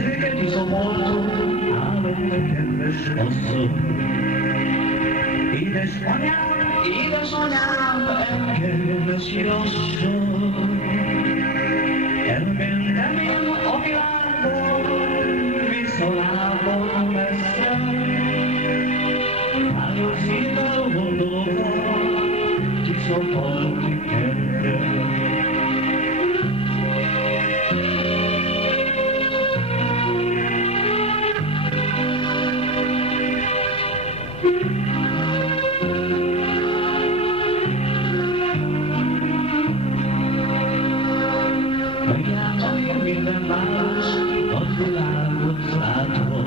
Szegedi szomorú, állandó kedves asszony. Édesanyám, engem ne sírasson, elmentem én a világból, visszalátom messze. Áldott szívvel gondolva, kiszakadni engem. Megláttam én minden más, a világot látva.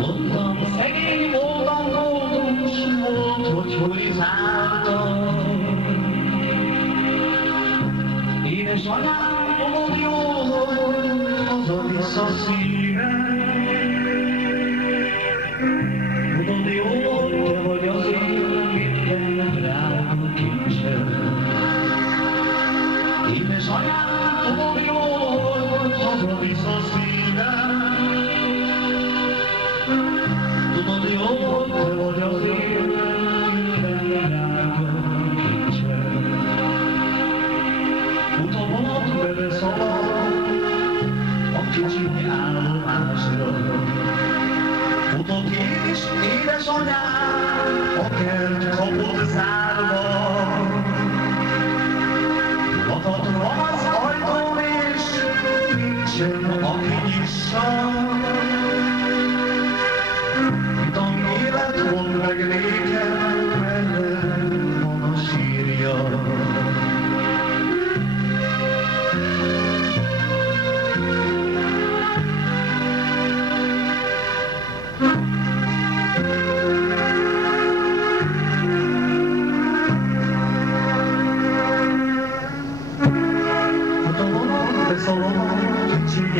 Mondtam, szegény voltam, boldogos volt, hogy horizáltam. Édesanyám, tudod jól, haza-vissza szívem. Tudod jól, te vagy az én minden drága kincsem. Édesanyám, tudod jól, haza-vissza szívem. Tudod jól, te vagy az én minden drága kincsem. Utamon beleszalad a kicsi állomásra. Futok én is, édesanyám, a kert kapod zárva. Lakatva az ajtón és nincsen, aki nyissa. Vitam élet, mondd meg nékem, velem van a sírja.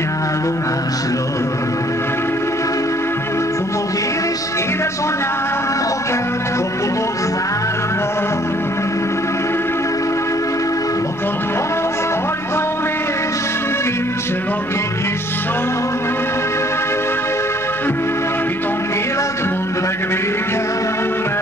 Állomásra. Futok én is, édesanyám, a kert kapodok zárva. Lakatva az ajtón és nincsen, aki nyissa. Vitam élet, mondd meg végem,